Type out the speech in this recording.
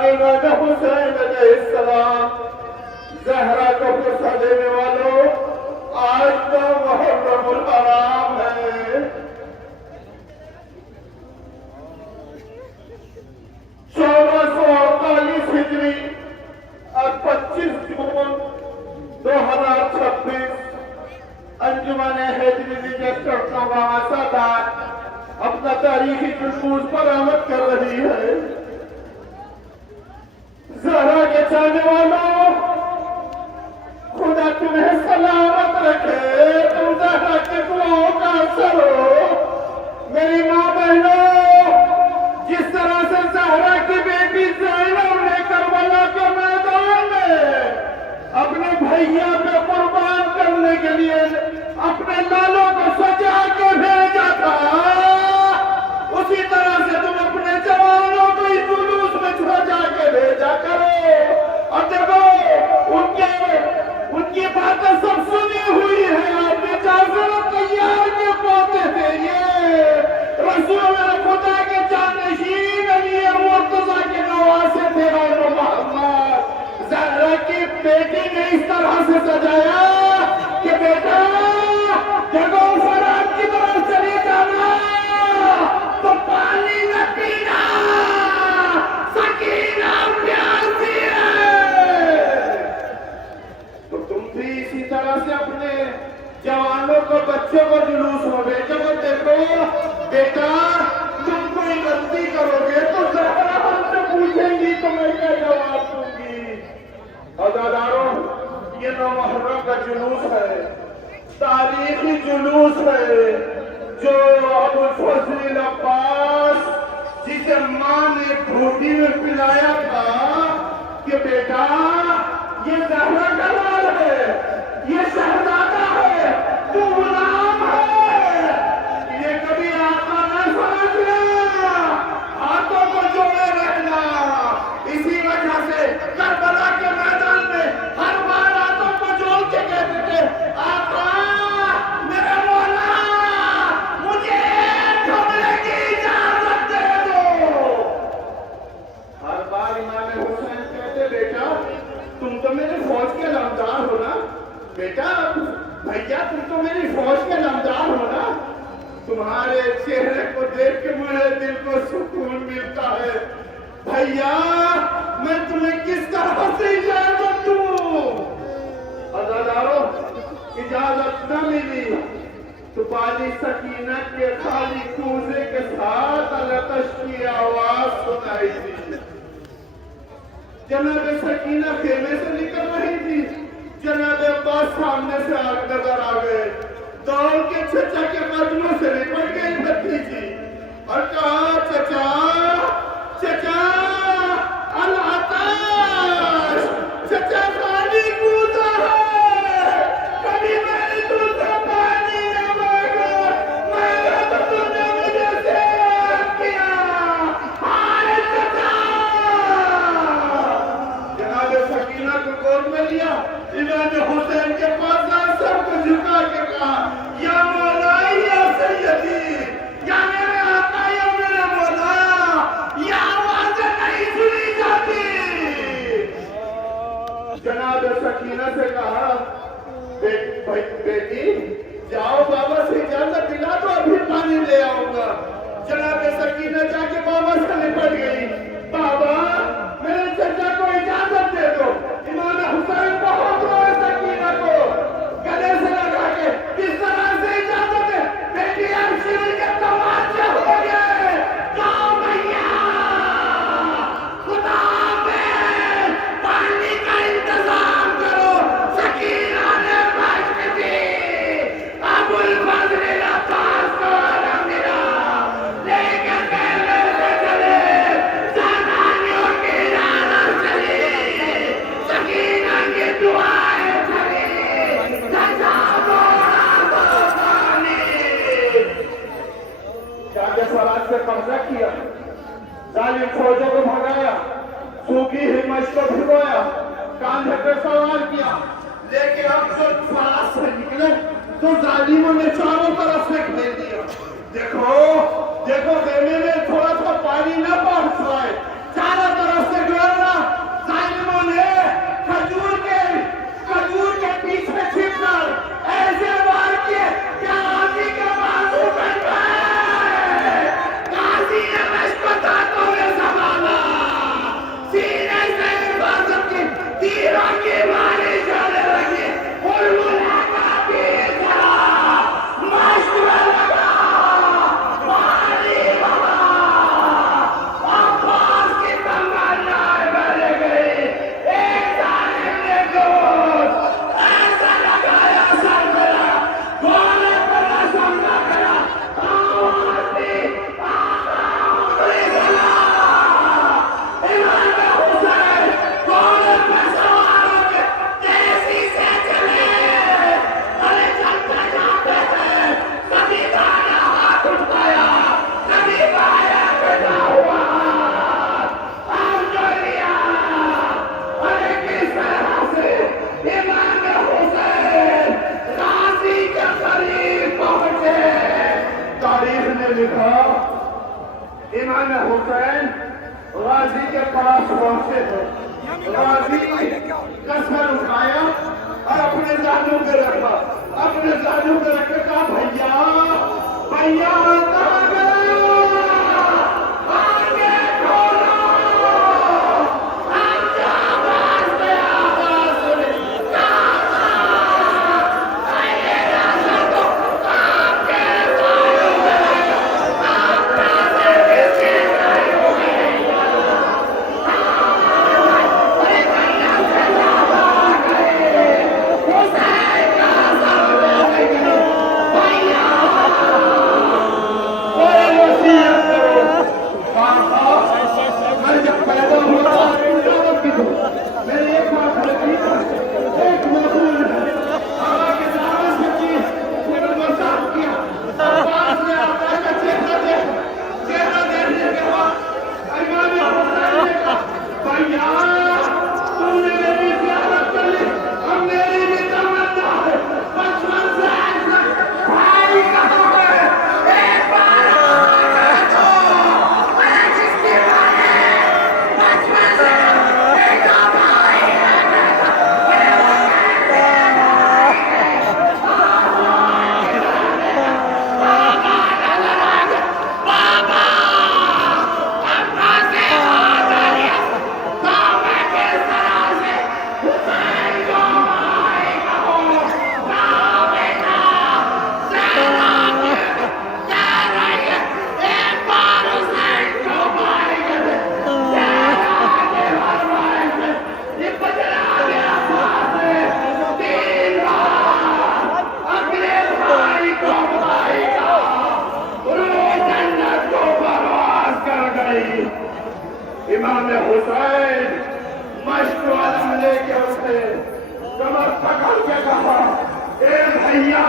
इमाम हुसैन अलैहिस्सलाम ज़हरा को गुस्सा देने वालों, आज तो मुहर्रमुल हराम है। 1448 हिजरी और 25 जून 2026 अंजुमन हिजरी रजिस्टर सादात अपना तारीखी जुलूस पर आमद कर रही है। ज़हरा के चाहने वालों, खुदा तुम्हें सलामत रखे, तुम ज़हरा के दुआओं का असर हो। मेरी माँ बहनों, जिस तरह से ज़हरा की बेटी ज़ैनब ने करबला के मैदान में अपने भैया पे कुर्बान करने के लिए अपने लालों को सजा के भेजा था, उसी तरह से तुम अपने जवानों को इस जुलूस में सजा के भेजा करो। और देखो, उनकी बातें सब सुनी हुई है। आपने जाफर तैयार के पौधे थे, ये रसूल खुदा के जानशीन अली मुर्तजा के नवासे थे। और मोहम्मद ज़हरा की बेटी ने इस तरह से सजाया कि बेटा देखो, फरात की तरफ चली जाना तो पानी न पीना, सकीना प्यासी है। तो तुम भी इसी तरह से अपने जवानों को, बच्चों को जुलूस में भेजो। देखो बेटा, तुम कोई गलती करोगे तो ज़हरा हमसे पूछेंगी तो मैं क्या जवाब दूंगी। अज़ादारों, ये नौ मुहर्रम का जुलूस है, तारीखी जुलूस है, जो अबुल फजल अब्बास, जिसे मां ने घोटी में पिलाया था कि बेटा ये ज़हरा का लाल है, ये शहजादा है, तू गुलाम है, ये कभी आका न समझना, हाथों को जोड़े रहना। इसी वजह से करबला के मैदान में हर बार हाथों को जोड़ के कहते थे, आका मेरे मौला, मुझे ठुमने की इजाजत दे दो। हर बार इमाम हुसैन कहते, बेटा तुम तो मेरी फौज के लमदार हो ना, बेटा भैया तुम तो मेरी फौज के लमदार हो ना, तुम्हारे चेहरे को देख के मेरे दिल को सुकून मिलता है। भैया मैं तुम्हें किस तरह से इजाजत दूं? अज़ादारों, इजाजत न मिली तो बाली सकीना के खाली कूजे के साथ अलकश की आवाज सुनाई दी। जनाब सकीना खेमे से निकल रही थी, जनाब अब्बास सामने से नजर आ गए, दौड़ के चचा के कदमों से लिपट गई भतीजी और कहा, चचा चचा अल-अताश, चचा पानी कूदा है, कभी मैंने तुझसे पानी न मांगा, मांगा तो तुमने मुझे सेव किया। हाय चचा! जनाब सकीना को गोद में लिया, इमाम हुसैन के पास सबको झुका के कहा, या मौला या सैयदी, या मेरे आका या मेरे मौला, या आवाज़ें नहीं सुनी जाती। जनाब सकीना से कहा, बेटी जाओ बाबा से इजाजत दिला दो, अभी पानी ले आऊंगा। जनाब सकीना जाके बाबा से निपट गई, बाबा मेरे चचा को इजाजत दे दो। इमाम हुसैन बहुत रोए सकीना को गले से लगा के, किस तरह से इजाजत है? बेटी अरशीर के तमाचे हो गए, जाओ भैया खुदा पे पानी का इंतजाम करो। सकीना ने बात दी, अबुल फजल अब्बास को अलमीरा लेके पहले से चले, सामानियों की इजाजत चली, सकीना की दुआएं चली, चचा बोला तो पानी। जाके स्वराज पे कब्जा किया, जालिम फौजों को भगाया, सूखी हिम्मत को भिगोया, कांधे पे सवार किया, लेके अब जो फराज से निकले तो जालिमों ने चारों तरफ से घेर दिया। देखो देखो, खेमे में थोड़ा सा पानी न पहुंच पाए, चारों तरफ से घेर हुसैन गाजी के पास पहुंचे थे। गाजी कसर उठाया और अपने जानू पे रखा, अपने जानू पे रख के कहा भैया भैया कहाँ गए हो? आगे खोलो, आगे आवाज में आवाज सुनी। इमाम हुसैन मश्क वाला लेके उसे कमर पकड़ के कहा, ए भैया